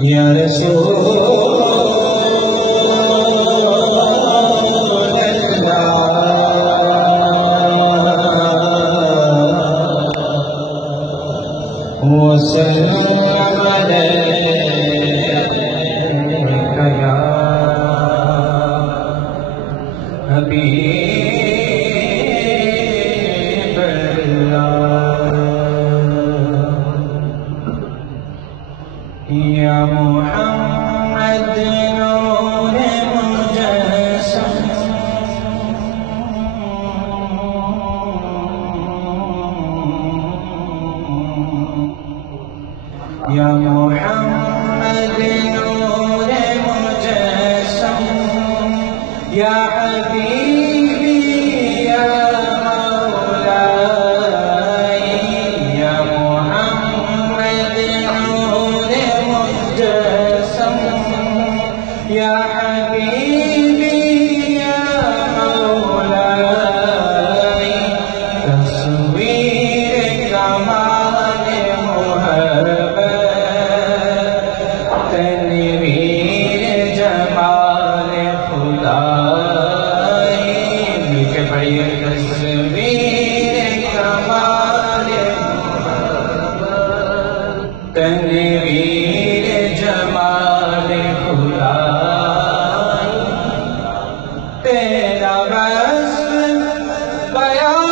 یا رسول وسلم عليك يا حبيب الله يا محمد نور مجسم يا محمد نور مجسم يا حبيبي يا مولاي يا محمد نور مجسم يا حبيبي يا مولاي تصوير كمال تنویر جمال خدائی مل کے پڑھیے تصویر کمال تنویر جمال خدائی تیرا وصف بیان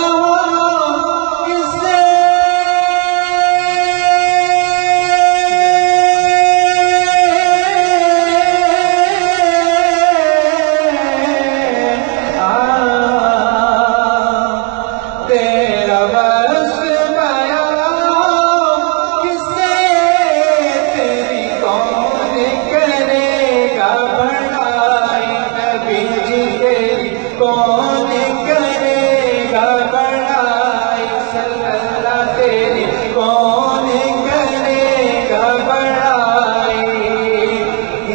کون کرے گا بڑائی صلی اللہ تیری کون کرے گا بڑائی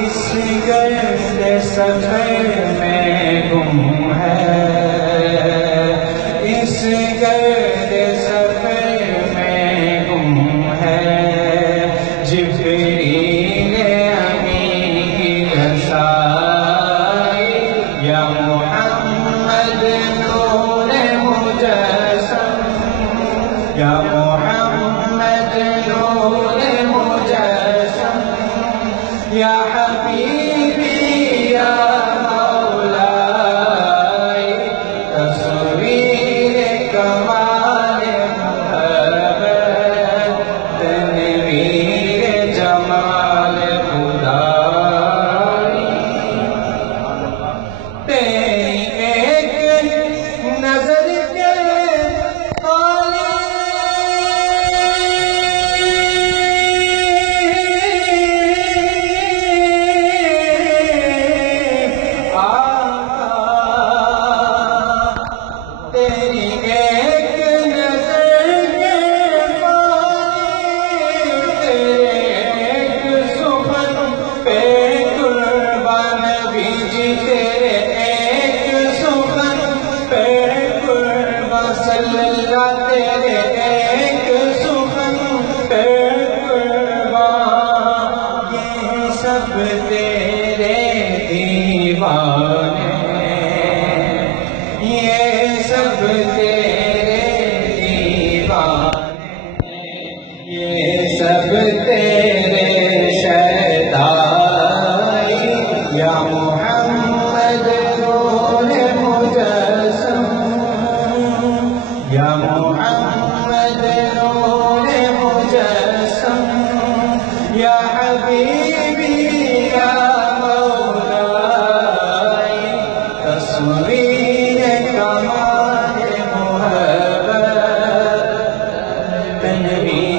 اس گرد سفر میں گم ہے اس گرد سفر میں گم ہے جبریل امین کی رسائی یا محمد نور مجسم یا محمد نور مجسم یا حبیبی یا مولائی تصویر کمال محبت تنویر جمال خدائی تیری ایک نظر کے تیری ایک نظر کے تیرے ایک سخن پہ قربان نبی جی تیرے ایک سخن پہ قربان صلی اللہ تیرے ایک سخن پہ قربان یہ سب تیرے دیوانے یہ سب تیرے دیوانے یہ سب تیرے شیدائی یا محمد نور مجسم یا محمد نور مجسم یا حبیبی یا مولائی تصویر کمال محبت تنویر